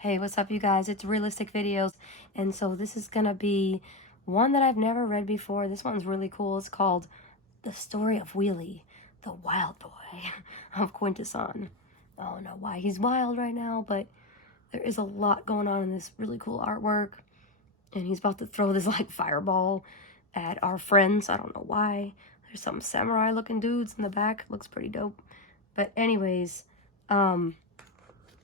Hey, what's up, you guys? It's Realistic Videos, and so this is gonna be one that I've never read before. This one's really cool. It's called The Story of Wheelie, the Wild Boy of Quintesson. I don't know why he's wild right now, but there is a lot going on in this really cool artwork, and he's about to throw this, like, fireball at our friends. I don't know why. There's some samurai-looking dudes in the back. Looks pretty dope. But anyways,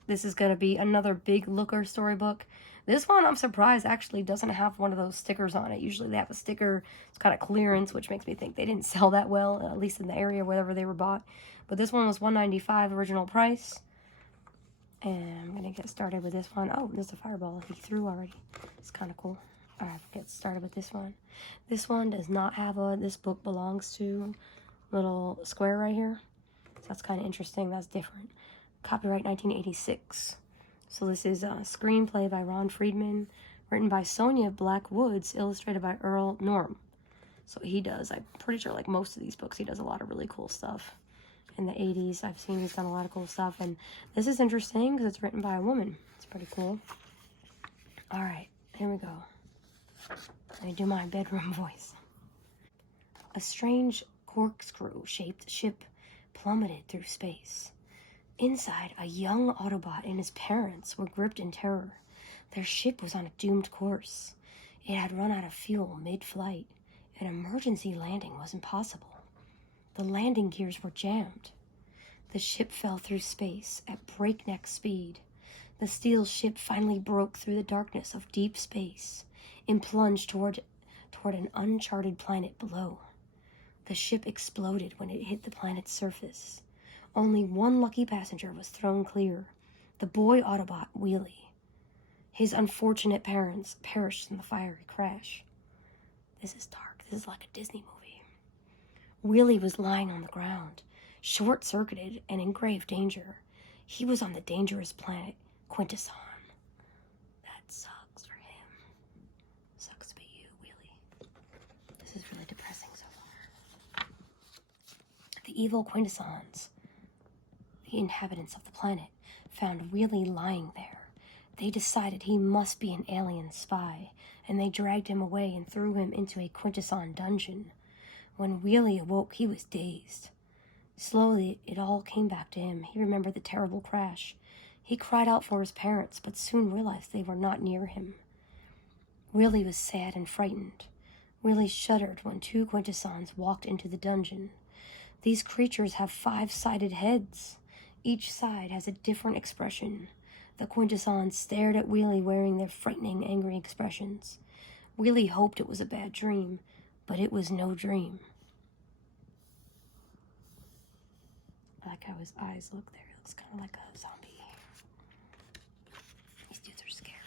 this is going to be another big looker storybook. This one, I'm surprised, actually doesn't have one of those stickers on it. Usually they have a sticker. It's kind of clearance, which makes me think they didn't sell that well, at least in the area wherever they were bought. But this one was $1.95 original price. And I'm going to get started with this one. Oh, there's a fireball he threw already. It's kind of cool. All right, get started with this one. This one does not have a, this book belongs to little square right here. So that's kind of interesting. That's different. Copyright 1986. So this is a screenplay by Ron Friedman, written by Sonia Blackwoods, illustrated by Earl Norm. So he does, I'm pretty sure, like most of these books, he does a lot of really cool stuff. In the 80s, I've seen he's done a lot of cool stuff, and this is interesting because it's written by a woman. It's pretty cool. All right, here we go. Let me do my bedroom voice. A strange corkscrew-shaped ship plummeted through space. Inside, a young Autobot and his parents were gripped in terror. Their ship was on a doomed course. It had run out of fuel mid-flight. An emergency landing was impossible. The landing gears were jammed. The ship fell through space at breakneck speed. The steel ship finally broke through the darkness of deep space and plunged toward an uncharted planet below. The ship exploded when it hit the planet's surface. Only one lucky passenger was thrown clear, the boy Autobot, Wheelie. His unfortunate parents perished in the fiery crash. This is dark. This is like a Disney movie. Wheelie was lying on the ground, short-circuited and in grave danger. He was on the dangerous planet, Quintesson. That sucks for him. Sucks to be you, Wheelie. This is really depressing so far. The evil Quintessons, the inhabitants of the planet, found Wheelie lying there. They decided he must be an alien spy, and they dragged him away and threw him into a Quintesson dungeon. When Wheelie awoke, he was dazed. Slowly, it all came back to him. He remembered the terrible crash. He cried out for his parents, but soon realized they were not near him. Wheelie was sad and frightened. Wheelie shuddered when two Quintessons walked into the dungeon. These creatures have 5-sided heads. Each side has a different expression. The Quintessons stared at Wheelie wearing their frightening, angry expressions. Wheelie hoped it was a bad dream, but it was no dream. I like how his eyes look there. He looks kind of like a zombie. These dudes are scary.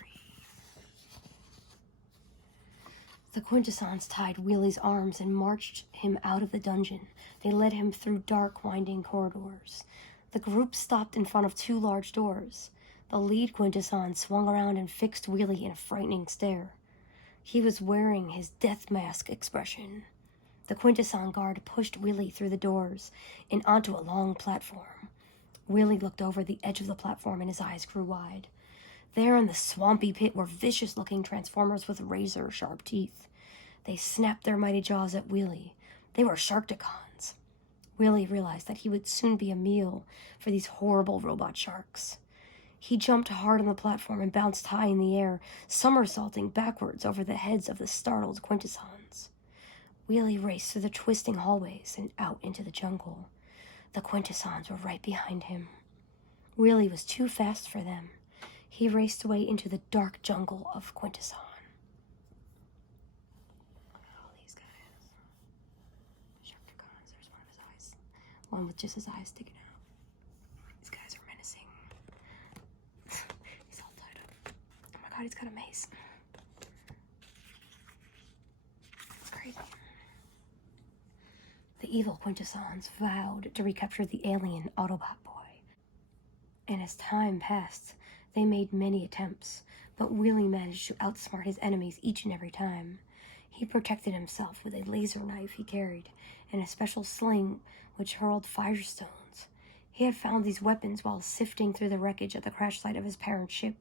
The Quintessons tied Wheelie's arms and marched him out of the dungeon. They led him through dark, winding corridors. The group stopped in front of 2 large doors. The lead Quintesson swung around and fixed Wheelie in a frightening stare. He was wearing his death mask expression. The Quintesson guard pushed Wheelie through the doors and onto a long platform. Wheelie looked over the edge of the platform and his eyes grew wide. There in the swampy pit were vicious-looking transformers with razor-sharp teeth. They snapped their mighty jaws at Wheelie. They were Sharkticons. Wheelie realized that he would soon be a meal for these horrible robot sharks. He jumped hard on the platform and bounced high in the air, somersaulting backwards over the heads of the startled Quintessons. Wheelie raced through the twisting hallways and out into the jungle. The Quintessons were right behind him. Wheelie was too fast for them. He raced away into the dark jungle of Quintesson. All these guys. Sharkticons. There's one of his eyes. One with just his eyes sticking out. These guys are menacing. He's all tied up. Oh my god, he's got a mace. It's crazy. The evil Quintessons vowed to recapture the alien Autobot boy. And as time passed, they made many attempts, but Wheelie managed to outsmart his enemies each and every time. He protected himself with a laser knife he carried and a special sling which hurled firestones. He had found these weapons while sifting through the wreckage at the crash site of his parents' ship.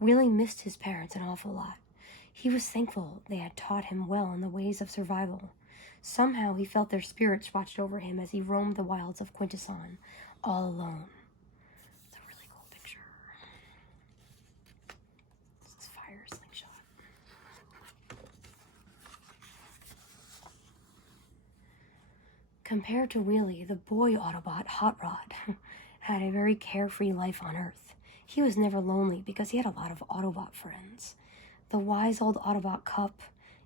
Wheelie missed his parents an awful lot. He was thankful they had taught him well in the ways of survival. Somehow he felt their spirits watched over him as he roamed the wilds of Quintesson, all alone. It's a really cool picture. This is fire slingshot. Compared to Wheelie, the boy Autobot, Hot Rod, had a very carefree life on Earth. He was never lonely because he had a lot of Autobot friends. The wise old Autobot Cup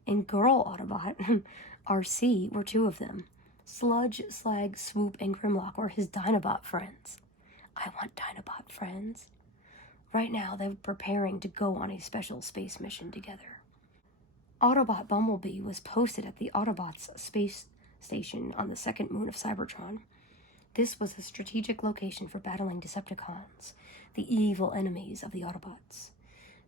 and girl Autobot, RC, were two of them. Sludge, Slag, Swoop, and Grimlock were his Dinobot friends. I want Dinobot friends. Right now, they're preparing to go on a special space mission together. Autobot Bumblebee was posted at the Autobots space station on the second moon of Cybertron. This was a strategic location for battling Decepticons, the evil enemies of the Autobots.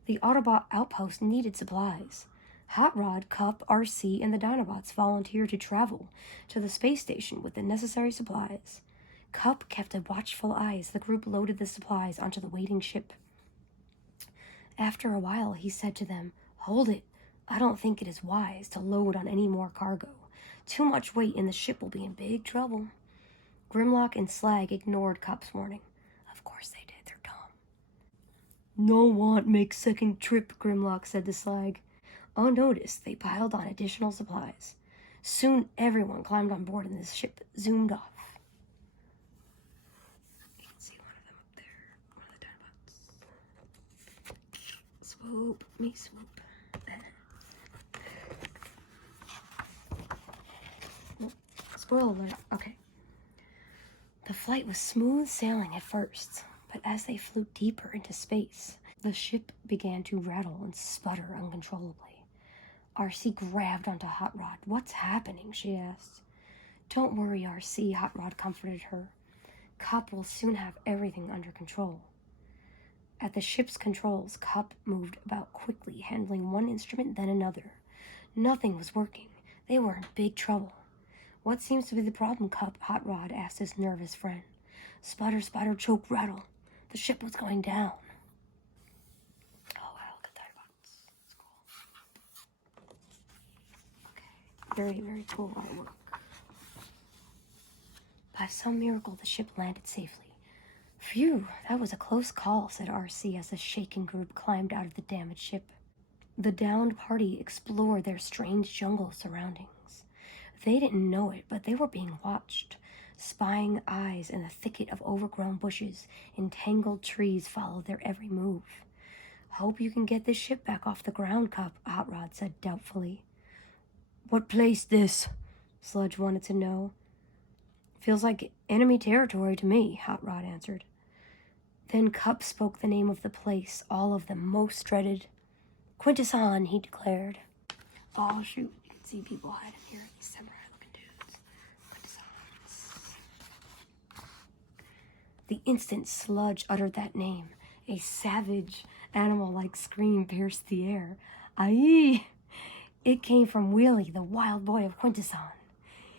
The Autobot outpost needed supplies. Hot Rod, Cup, RC, and the Dinobots volunteered to travel to the space station with the necessary supplies. Cup kept a watchful eye as the group loaded the supplies onto the waiting ship. After a while, he said to them, "Hold it. I don't think it is wise to load on any more cargo. Too much weight and the ship will be in big trouble." Grimlock and Slag ignored Cup's warning. Of course they did, they're dumb. "No want make second trip," Grimlock said to Slag. Unnoticed, they piled on additional supplies. Soon everyone climbed on board and the ship zoomed off. You can see one of them up there, one of the Dinobots. Swoop, me swoop. Spoiler alert. Okay. The flight was smooth sailing at first, but as they flew deeper into space, the ship began to rattle and sputter uncontrollably. RC grabbed onto Hot Rod. "What's happening?" she asked. "Don't worry, RC," Hot Rod comforted her. "Cup will soon have everything under control." At the ship's controls, Cup moved about quickly, handling one instrument then another. Nothing was working. They were in big trouble. "What seems to be the problem, Cup?" Hot Rod asked his nervous friend. "Sputter, sputter, choke, rattle." The ship was going down. Oh wow, look at Autobots. It's cool. Okay, very, very cool artwork. By some miracle, the ship landed safely. "Phew, that was a close call," said RC as the shaken group climbed out of the damaged ship. The downed party explored their strange jungle surroundings. They didn't know it, but they were being watched. Spying eyes in the thicket of overgrown bushes and tangled trees followed their every move. "Hope you can get this ship back off the ground, Cup," Hot Rod said doubtfully. "What place this?" Sludge wanted to know. "Feels like enemy territory to me," Hot Rod answered. Then Cup spoke the name of the place all of them most dreaded. "Quintesson," he declared. Oh shoot, you can see people hiding here, these samurai-looking dudes. Quintessons. The instant Sludge uttered that name, a savage, animal-like scream pierced the air. Aye! It came from Wheelie, the wild boy of Quintesson.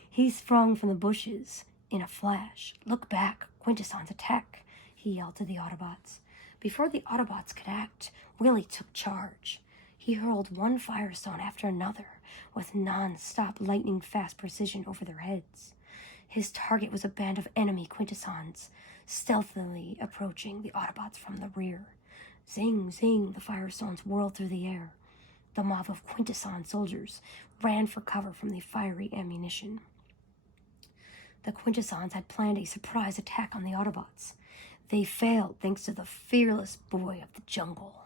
He sprung from the bushes in a flash. "Look back, Quintesson's attack," he yelled to the Autobots. Before the Autobots could act, Wheelie took charge. He hurled one firestone after another with non-stop lightning-fast precision over their heads. His target was a band of enemy Quintessons, stealthily approaching the Autobots from the rear. Zing, zing, the firestones whirled through the air. The mob of Quintesson soldiers ran for cover from the fiery ammunition. The Quintessons had planned a surprise attack on the Autobots. They failed thanks to the fearless boy of the jungle.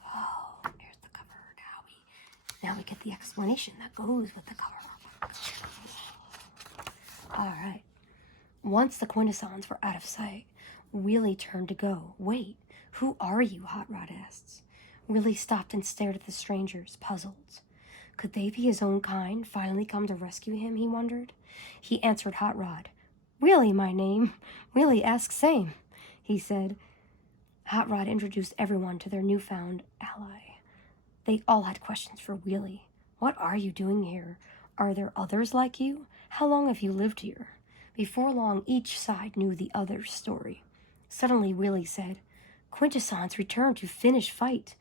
Oh, here's the cover. Now we get the explanation that goes with the cover. All right. Once the Quintessons were out of sight, Wheelie turned to go. "Wait, who are you?" Hot Rod asked. Wheelie stopped and stared at the strangers, puzzled. Could they be his own kind, finally come to rescue him, he wondered. He answered Hot Rod. "Wheelie, my name. Wheelie ask same," he said. Hot Rod introduced everyone to their newfound ally. They all had questions for Wheelie. "What are you doing here? Are there others like you? How long have you lived here?" Before long, each side knew the other's story. Suddenly, Wheelie said, Quintessons returned to finish fight.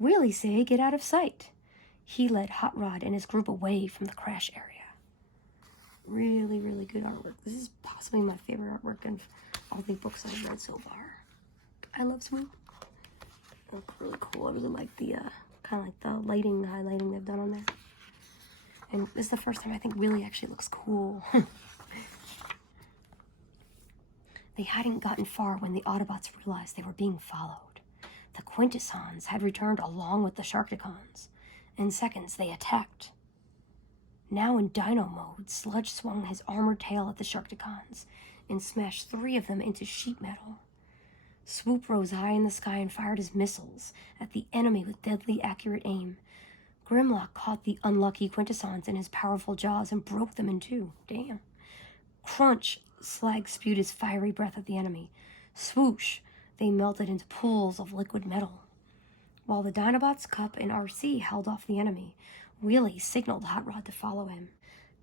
Wheelie say get out of sight. He led Hot Rod and his group away from the crash area. Really, really good artwork. This is possibly my favorite artwork of all the books I've read so far. I love Swoop. Looks really cool. I really like the kind of like the lighting, highlighting they've done on there. And this is the first time I think Wheelie actually looks cool. They hadn't gotten far when the Autobots realized they were being followed. The Quintessons had returned along with the Sharkticons. In seconds, they attacked. Now in Dino mode, Sludge swung his armored tail at the Sharkticons and smashed 3 of them into sheet metal. Swoop rose high in the sky and fired his missiles at the enemy with deadly accurate aim. Grimlock caught the unlucky Quintessons in his powerful jaws and broke them in 2. Damn. Crunch, Slag spewed his fiery breath at the enemy. Swoosh, they melted into pools of liquid metal. While the Dinobots, Cup, and RC held off the enemy, Wheelie signaled Hot Rod to follow him.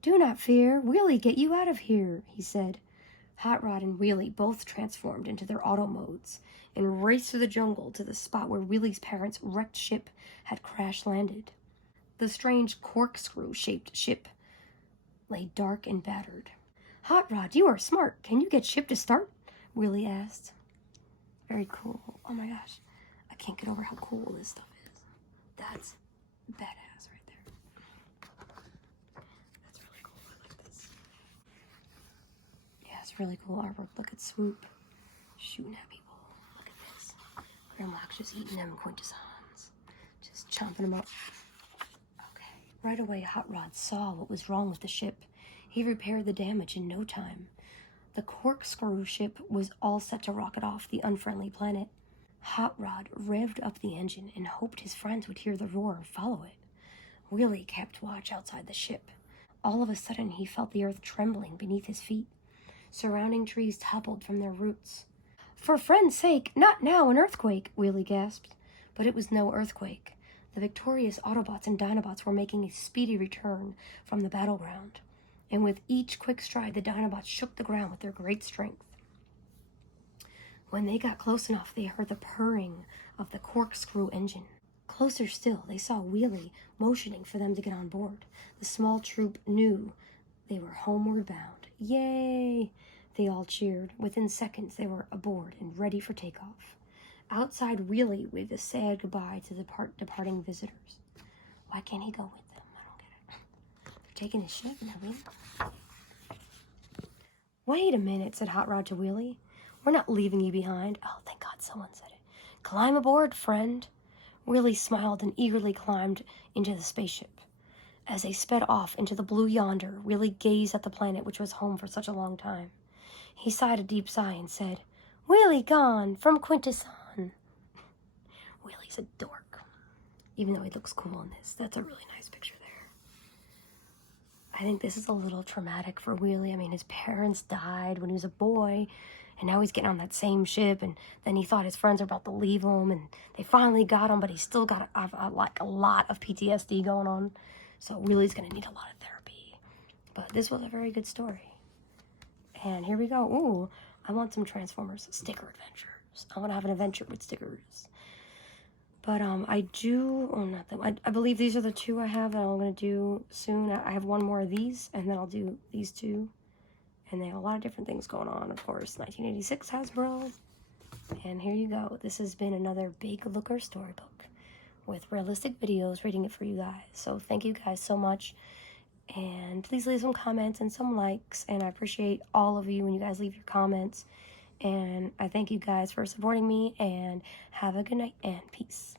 "Do not fear, Wheelie get you out of here," he said. Hot Rod and Wheelie both transformed into their auto modes and raced through the jungle to the spot where Wheelie's parents' wrecked ship had crash-landed. The strange corkscrew-shaped ship lay dark and battered. "Hot Rod, you are smart. Can you get ship to start?" Wheelie asked. Very cool. Oh my gosh. I can't get over how cool this stuff is. That's badass right there. That's really cool. I like this. Yeah, it's really cool artwork. Look at Swoop shooting at people. Look at this. Grimlock's just eating them Quintessons. Just chomping them up. Okay. Right away, Hot Rod saw what was wrong with the ship. He repaired the damage in no time. The corkscrew ship was all set to rocket off the unfriendly planet. Hot Rod revved up the engine and hoped his friends would hear the roar and follow it. Wheelie kept watch outside the ship. All of a sudden, he felt the earth trembling beneath his feet. Surrounding trees toppled from their roots. "For friend's sake, not now, an earthquake," Wheelie gasped. But it was no earthquake. The victorious Autobots and Dinobots were making a speedy return from the battleground. And with each quick stride, the Dinobots shook the ground with their great strength. When they got close enough, they heard the purring of the corkscrew engine. Closer still, they saw Wheelie motioning for them to get on board. The small troop knew they were homeward bound. Yay! They all cheered. Within seconds, they were aboard and ready for takeoff. Outside, Wheelie waved a sad goodbye to the departing visitors. Why can't he go with them? I don't get it. They're taking his ship and they're leaving. "Wait a minute," said Hot Rod to Wheelie. "We're not leaving you behind." Oh, thank God someone said it. "Climb aboard, friend." Wheelie smiled and eagerly climbed into the spaceship. As they sped off into the blue yonder, Wheelie gazed at the planet which was home for such a long time. He sighed a deep sigh and said, "Wheelie gone from Quintesson." Wheelie's a dork, even though he looks cool in this. That's a really nice picture there. I think this is a little traumatic for Wheelie. I mean, his parents died when he was a boy, and now he's getting on that same ship, and then he thought his friends were about to leave him, and they finally got him, but he's still got a lot of PTSD going on, so Wheelie's going to need a lot of therapy. But this was a very good story. And here we go. Ooh, I want some Transformers sticker adventures. I want to have an adventure with stickers. But I do, or not them. I believe these are the 2 I have that I'm going to do soon. I have one more of these, and then I'll do these 2. And they have a lot of different things going on, of course. 1986 Hasbro. And here you go. This has been another Big Looker Storybook with realistic videos reading it for you guys. So thank you guys so much. And please leave some comments and some likes. And I appreciate all of you when you guys leave your comments. And I thank you guys for supporting me. And have a good night and peace.